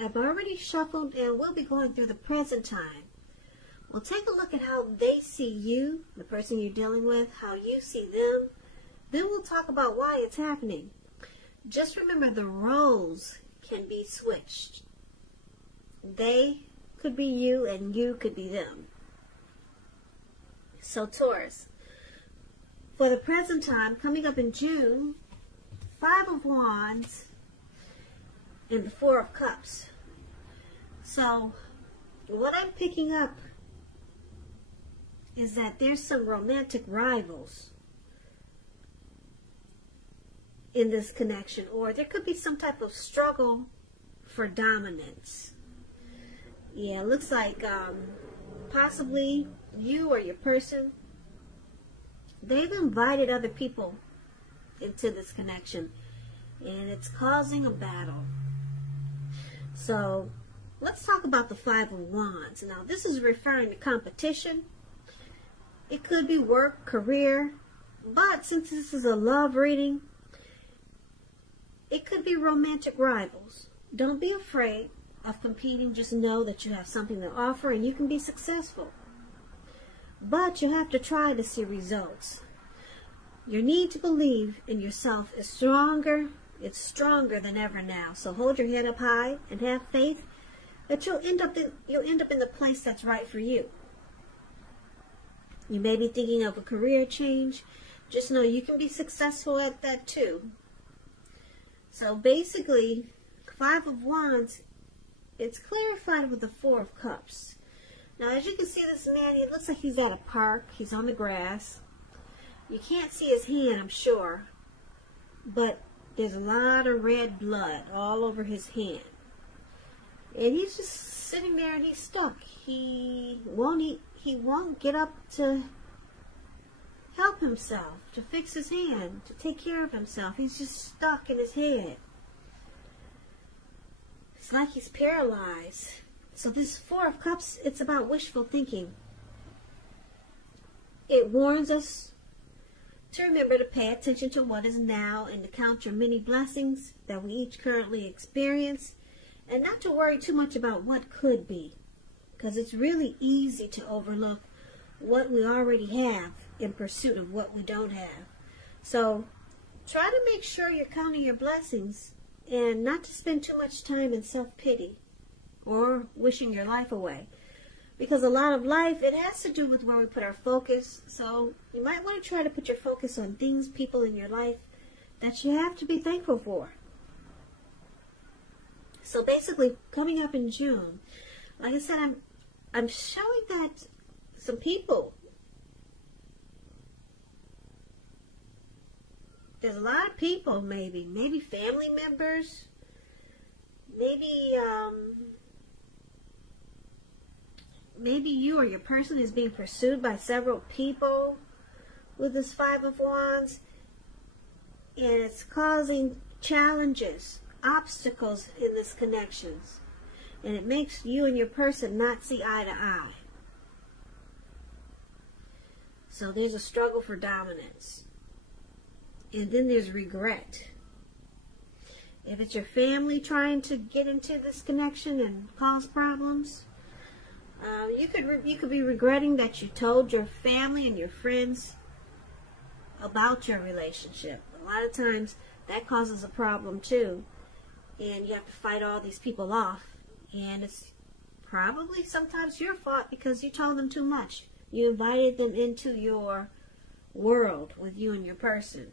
I've already shuffled and we'll be going through the present time. We'll take a look at how they see you, the person you're dealing with, how you see them. Then we'll talk about why it's happening. Just remember, the roles can be switched. They could be you and you could be them. So Taurus, for the present time, coming up in June, 5 of Wands and the 4 of Cups. So what I'm picking up is that there's some romantic rivals in this connection, or there could be some type of struggle for dominance. Yeah, it looks like possibly you or your person, they've invited other people into this connection, and it's causing a battle. So let's talk about the 5 of Wands. Now, this is referring to competition. It could be work, career, but since this is a love reading, it could be romantic rivals. Don't be afraid of competing. Just know that you have something to offer and you can be successful. But you have to try to see results. Your need to believe in yourself is stronger. It's stronger than ever now. So hold your head up high and have faith that you'll end up in the place that's right for you. You may be thinking of a career change. Just know you can be successful at that too. So basically, 5 of Wands, it's clarified with the 4 of Cups. Now, as you can see, this man, it looks like he's at a park. He's on the grass. You can't see his hand, I'm sure. But there's a lot of red blood all over his hand. And he's just sitting there and he's stuck. He won't get up to help himself, to fix his hand, to take care of himself. He's just stuck in his head. It's like he's paralyzed. So this 4 of Cups, it's about wishful thinking. It warns us to remember to pay attention to what is now and to count your many blessings that we each currently experience, and not to worry too much about what could be, because it's really easy to overlook what we already have in pursuit of what we don't have. So try to make sure you're counting your blessings and not to spend too much time in self-pity or wishing your life away. Because a lot of life, it has to do with where we put our focus. So you might want to try to put your focus on things, people in your life that you have to be thankful for. So basically, coming up in June, like I said, I'm showing that some people, there's a lot of people, maybe family members, maybe you or your person is being pursued by several people with this 5 of Wands, and it's causing challenges, obstacles in this connections, and it makes you and your person not see eye to eye. So there's a struggle for dominance, and then there's regret. If it's your family trying to get into this connection and cause problems, you could be regretting that you told your family and your friends about your relationship. A lot of times that causes a problem too, and you have to fight all these people off, and it's probably sometimes your fault because you told them too much. You invited them into your world with you and your person.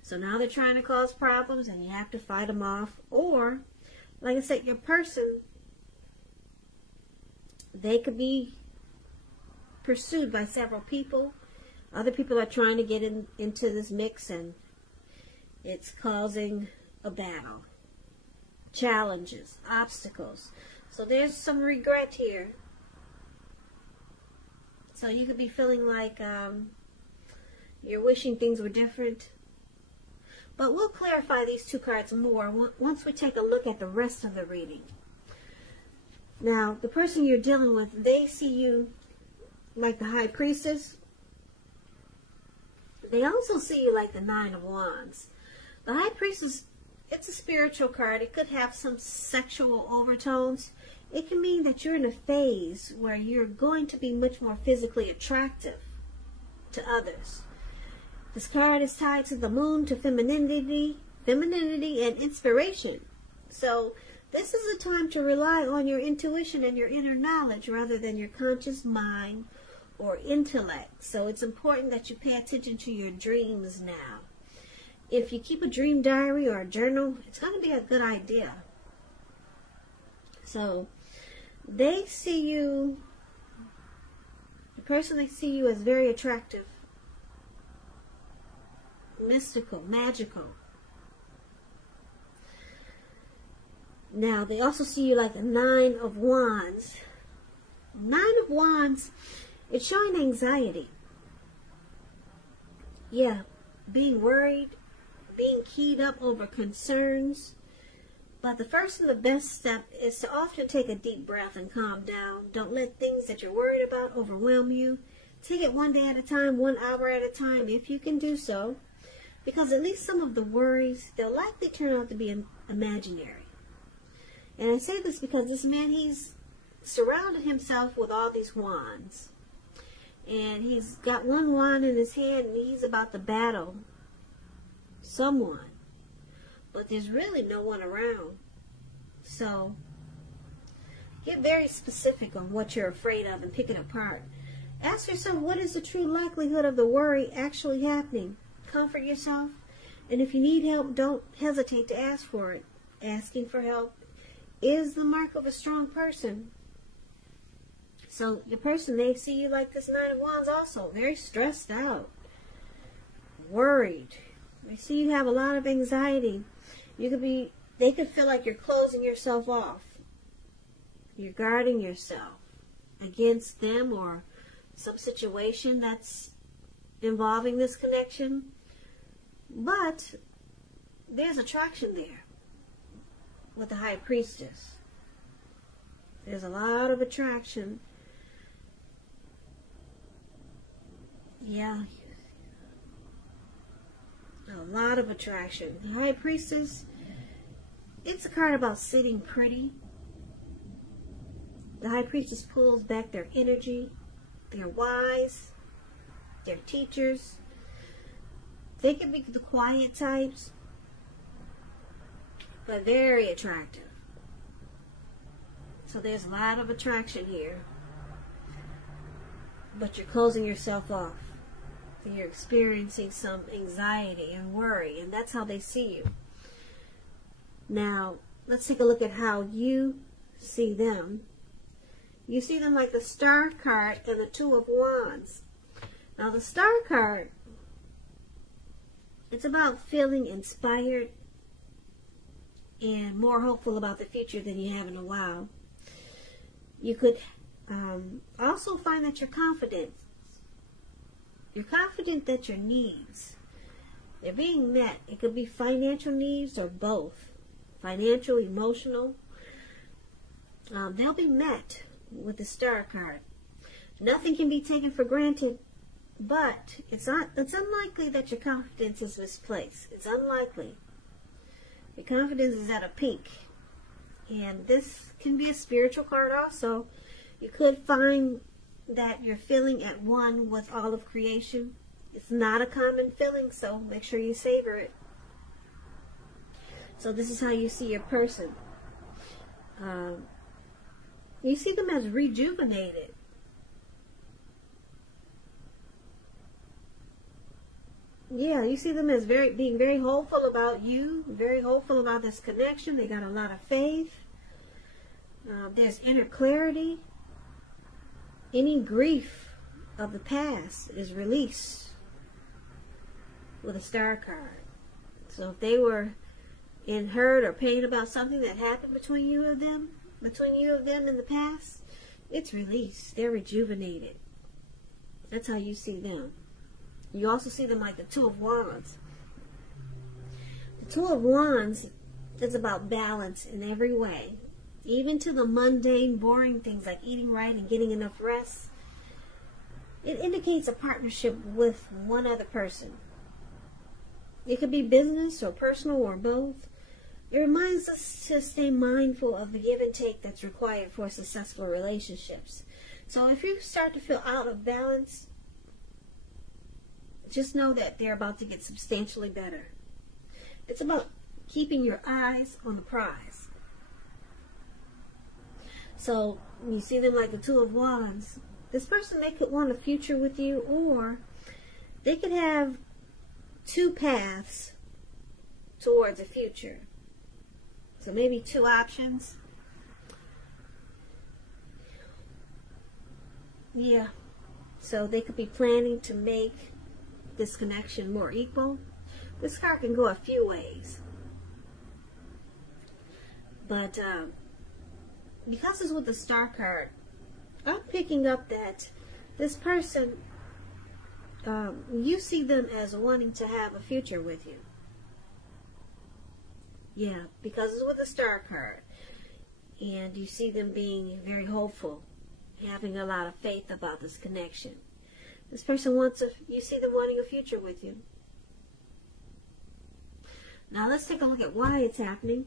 So now they're trying to cause problems and you have to fight them off. Or, like I said, your person, they could be pursued by several people. Other people are trying to get into this mix, and it's causing a battle. Challenges, obstacles. So there's some regret here. So you could be feeling like you're wishing things were different. But we'll clarify these 2 cards more once we take a look at the rest of the reading. Now, the person you're dealing with, they see you like the High Priestess. They also see you like the 9 of Wands. The High Priestess it's a spiritual card. It could have some sexual overtones. It can mean that you're in a phase where you're going to be much more physically attractive to others. This card is tied to the moon, to femininity and inspiration. So this is a time to rely on your intuition and your inner knowledge rather than your conscious mind or intellect. So it's important that you pay attention to your dreams now. If you keep a dream diary or a journal, it's going to be a good idea. So they see you, the person they see you as very attractive, mystical, magical. Now, they also see you like a 9 of Wands. 9 of Wands, it's showing anxiety. Yeah, being worried, being keyed up over concerns. But the first and the best step is to often take a deep breath and calm down. Don't let things that you're worried about overwhelm you. Take it one day at a time, 1 hour at a time, if you can do so. Because at least some of the worries, they'll likely turn out to be imaginary. And I say this because this man, he's surrounded himself with all these wands. And he's got one wand in his hand and he's about to battle someone. But there's really no one around. So get very specific on what you're afraid of and pick it apart. Ask yourself, what is the true likelihood of the worry actually happening? Comfort yourself. And if you need help, don't hesitate to ask for it. Asking for help is the mark of a strong person. So the person, they see you like this 9 of Wands also, very stressed out, worried. They see you have a lot of anxiety. They could feel like you're closing yourself off. You're guarding yourself against them or some situation that's involving this connection. But there's attraction there with the High Priestess. There's a lot of attraction. Yeah. A lot of attraction. The High Priestess, it's a card about sitting pretty. The High Priestess pulls back their energy. They're wise. They're teachers. They can be the quiet types, but very attractive. So there's a lot of attraction here. But you're closing yourself off. You're experiencing some anxiety and worry, and that's how they see you. Now, let's take a look at how you see them. You see them like the Star card and the 2 of Wands. Now, the Star card, it's about feeling inspired and more hopeful about the future than you have in a while. You could also find that you're confident. You're confident that your needs, they're being met. It could be financial needs or both. Financial, emotional. They'll be met with the Star card. Nothing can be taken for granted, but it's unlikely that your confidence is misplaced. It's unlikely. Your confidence is at a peak. And this can be a spiritual card also. You could find that you're feeling at one with all of creation. It's not a common feeling, so make sure you savor it. So this is how you see your person. You see them as rejuvenated. Yeah, you see them as being very hopeful about you, very hopeful about this connection. They got a lot of faith. There's inner clarity. Any grief of the past is released with a Star card. So if they were in hurt or pain about something that happened between you and them in the past, it's released. They're rejuvenated. That's how you see them. You also see them like the 2 of Wands. The 2 of Wands is about balance in every way. Even to the mundane, boring things like eating right and getting enough rest. It indicates a partnership with one other person. It could be business or personal or both. It reminds us to stay mindful of the give and take that's required for successful relationships. So if you start to feel out of balance, just know that they're about to get substantially better. It's about keeping your eyes on the prize. So you see them like the Two of Wands. This person, they could want a future with you, or they could have two paths towards a future. So maybe two options. Yeah. So they could be planning to make this connection more equal. This card can go a few ways. But because it's with the Star card, I'm picking up that this person, you see them as wanting to have a future with you. Yeah, because it's with the Star card. And you see them being very hopeful, having a lot of faith about this connection. This person you see them wanting a future with you. Now let's take a look at why it's happening.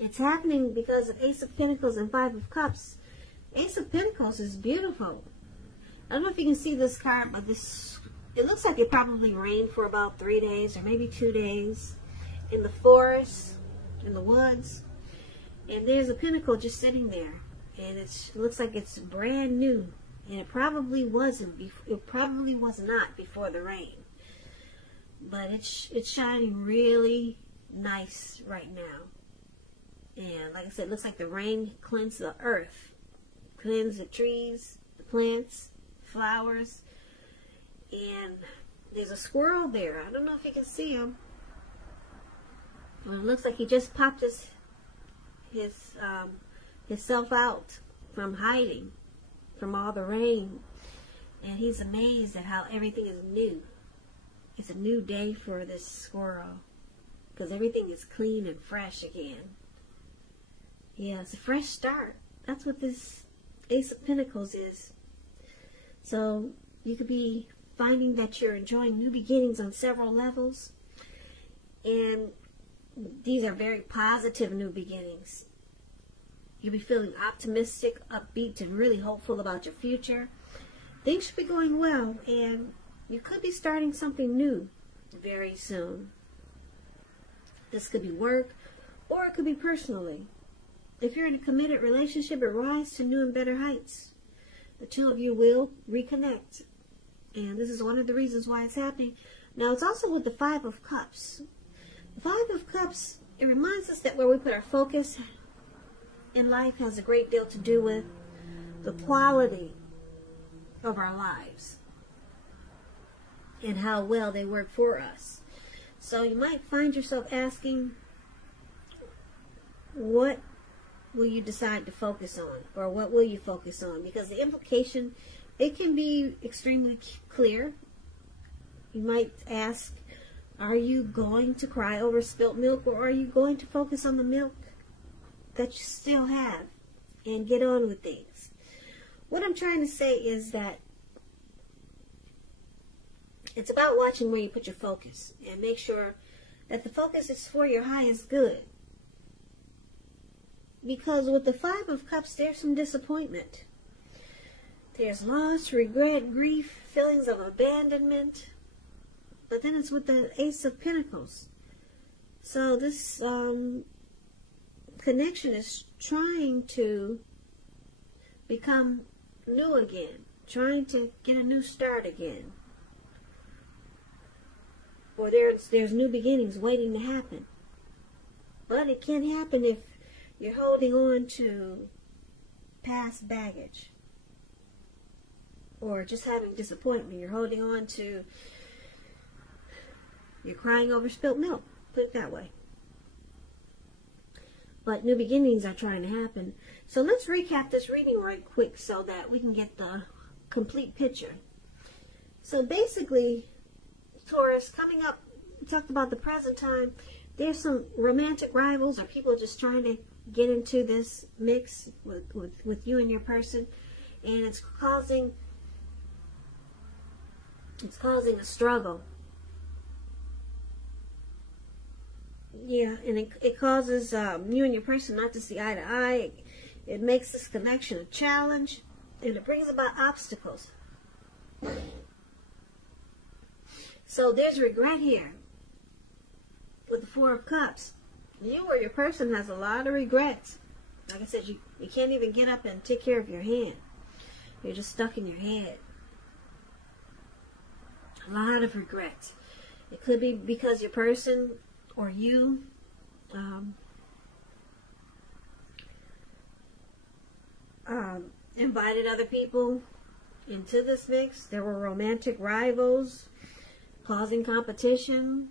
It's happening because of Ace of Pentacles and Five of Cups. Ace of Pentacles is beautiful. I don't know if you can see this card, but it looks like it probably rained for about 3 days or maybe 2 days in the forest, in the woods. And there's a pentacle just sitting there. And it looks like it's brand new. And it probably wasn't. It probably was not before the rain. But it's shining really nice right now. And like I said, it looks like the rain cleansed the earth. Cleansed the trees, the plants, flowers. And there's a squirrel there. I don't know if you can see him. Well, it looks like he just popped himself out from hiding from all the rain. And he's amazed at how everything is new. It's a new day for this squirrel. Because everything is clean and fresh again. Yeah, it's a fresh start. That's what this Ace of Pentacles is. So you could be finding that you're enjoying new beginnings on several levels. And these are very positive new beginnings. You'll be feeling optimistic, upbeat, and really hopeful about your future. Things should be going well, and you could be starting something new very soon. This could be work, or it could be personally. If you're in a committed relationship, it rises to new and better heights. The two of you will reconnect. And this is one of the reasons why it's happening. Now, it's also with the Five of Cups. The Five of Cups, it reminds us that where we put our focus in life has a great deal to do with the quality of our lives and how well they work for us. So you might find yourself asking, what will you decide to focus on? Or what will you focus on? Because the implication, it can be extremely clear. You might ask, are you going to cry over spilt milk, or are you going to focus on the milk that you still have and get on with things? What I'm trying to say is that it's about watching where you put your focus and make sure that the focus is for your highest good. Because with the Five of Cups, there's some disappointment. There's loss, regret, grief, feelings of abandonment. But then it's with the Ace of Pentacles. So this connection is trying to become new again. Trying to get a new start again. Or there's new beginnings waiting to happen. But it can't happen if you're holding on to past baggage. Or just having disappointment. You're holding on to... You're crying over spilt milk. Put it that way. But new beginnings are trying to happen. So let's recap this reading right quick so that we can get the complete picture. So basically, Taurus, coming up, we talked about the present time. There's some romantic rivals or people just trying to get into this mix with you and your person. And it's causing a struggle. Yeah, and it causes you and your person not to see eye to eye. It makes this connection a challenge, and it brings about obstacles. So there's regret here with the Four of Cups. You or your person has a lot of regrets. Like I said, you can't even get up and take care of your hand. You're just stuck in your head. A lot of regrets. It could be because your person or you invited other people into this mix. There were romantic rivals causing competition.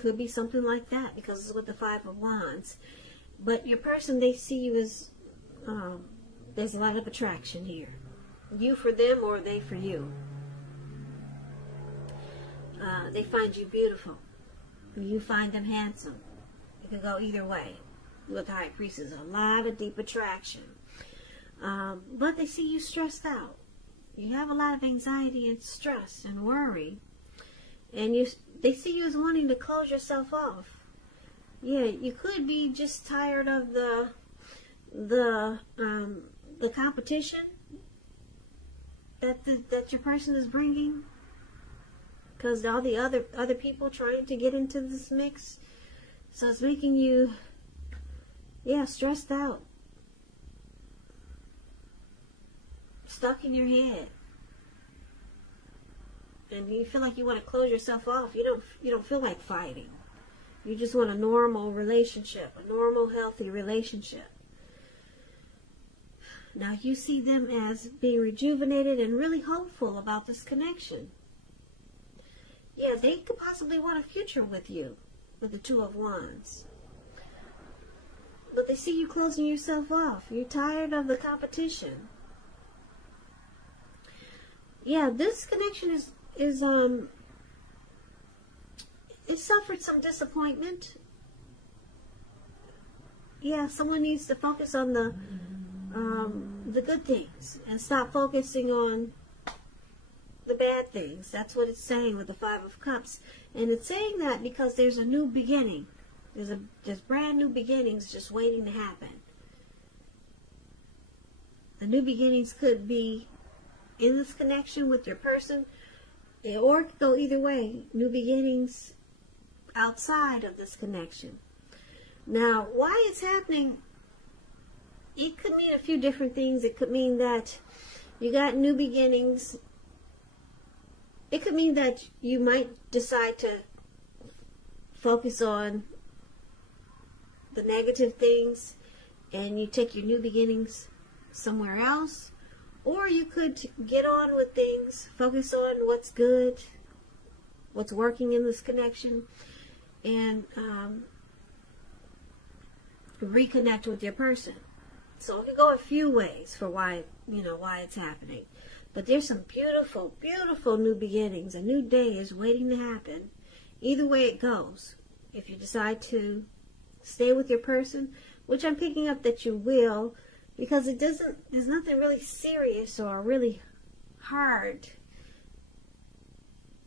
Could be something like that because it's with the Five of Wands. But your person, they see you as there's a lot of attraction here. You for them or they for you. They find you beautiful. You find them handsome. It could go either way. With the High Priestess, a lot of deep attraction. But they see you stressed out. You have a lot of anxiety and stress and worry. And they see you as wanting to close yourself off. Yeah, you could be just tired of the competition that your person is bringing, because all the other people trying to get into this mix. So it's making you, yeah, stressed out, stuck in your head, and you feel like you want to close yourself off. You don't feel like fighting. You just want a normal relationship, a normal, healthy relationship. Now you see them as being rejuvenated and really hopeful about this connection. Yeah, they could possibly want a future with you, with the Two of Wands. But they see you closing yourself off. You're tired of the competition. Yeah, this connection it suffered some disappointment. Yeah, someone needs to focus on the good things and stop focusing on the bad things. That's what it's saying with the Five of Cups. And it's saying that because there's a new beginning. There's brand new beginnings just waiting to happen. The new beginnings could be in this connection with your person, or it could go either way. New beginnings outside of this connection. Now, why it's happening, it could mean a few different things. It could mean that you got new beginnings. It could mean that you might decide to focus on the negative things and you take your new beginnings somewhere else. Or you could get on with things, focus on what's good, what's working in this connection, and reconnect with your person. So it could go a few ways for why it's happening. But there's some beautiful, beautiful new beginnings. A new day is waiting to happen. Either way it goes. If you decide to stay with your person, which I'm picking up that you will, because there's nothing really serious or really hard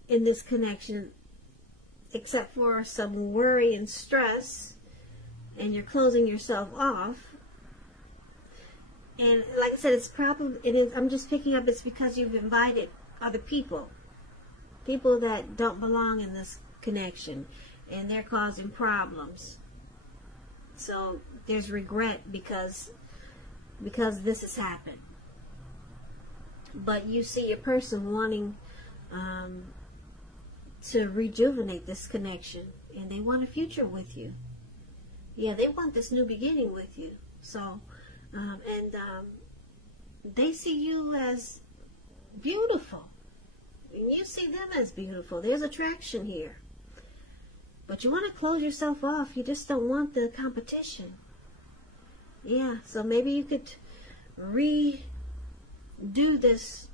in this connection except for some worry and stress, and you're closing yourself off. And like I said, I'm just picking up it's because you've invited other people that don't belong in this connection, and they're causing problems. So there's regret because this has happened. But you see your person wanting to rejuvenate this connection, and they want a future with you. Yeah, they want this new beginning with you. So, they see you as beautiful, and you see them as beautiful. There's attraction here. But you want to close yourself off. You just don't want the competition. Yeah, so maybe you could redo this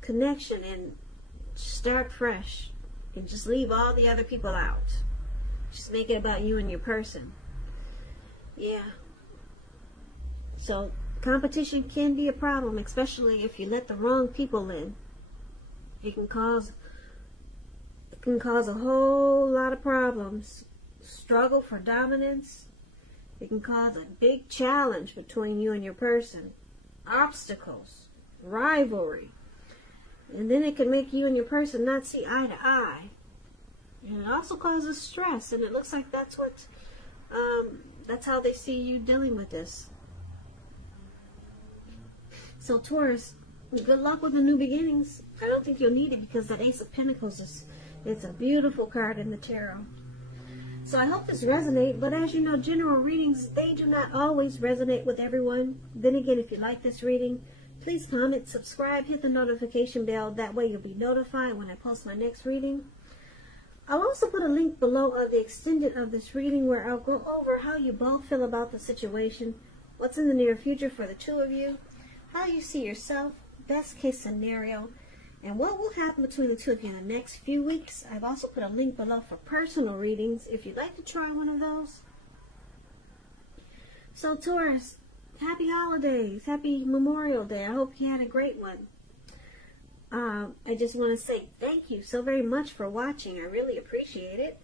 connection and start fresh and just leave all the other people out. Just make it about you and your person. Yeah. So competition can be a problem, especially if you let the wrong people in. It can cause a whole lot of problems. struggle for dominance. It can cause a big challenge between you and your person. Obstacles, rivalry. And then it can make you and your person not see eye to eye. And it also causes stress. And it looks like that's how they see you dealing with this. So Taurus, good luck with the new beginnings. I don't think you'll need it because that Ace of Pentacles it's a beautiful card in the tarot. So I hope this resonates, but as you know, general readings, they do not always resonate with everyone. Then again, if you like this reading, please comment, subscribe, hit the notification bell. That way you'll be notified when I post my next reading. I'll also put a link below of the extended of this reading where I'll go over how you both feel about the situation, what's in the near future for the two of you, how you see yourself, best case scenario, and what will happen between the two of you in the next few weeks. I've also put a link below for personal readings if you'd like to try one of those. So Taurus, happy holidays, happy Memorial Day. I hope you had a great one. I just want to say thank you so very much for watching. I really appreciate it.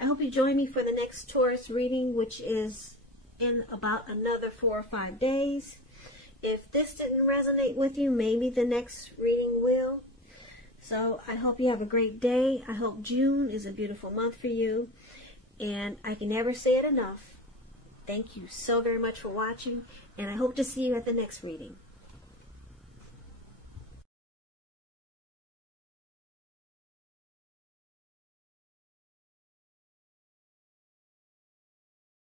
I hope you join me for the next Taurus reading, which is in about another 4 or 5 days. If this didn't resonate with you, maybe the next reading will. So I hope you have a great day. I hope June is a beautiful month for you. And I can never say it enough. Thank you so very much for watching. And I hope to see you at the next reading.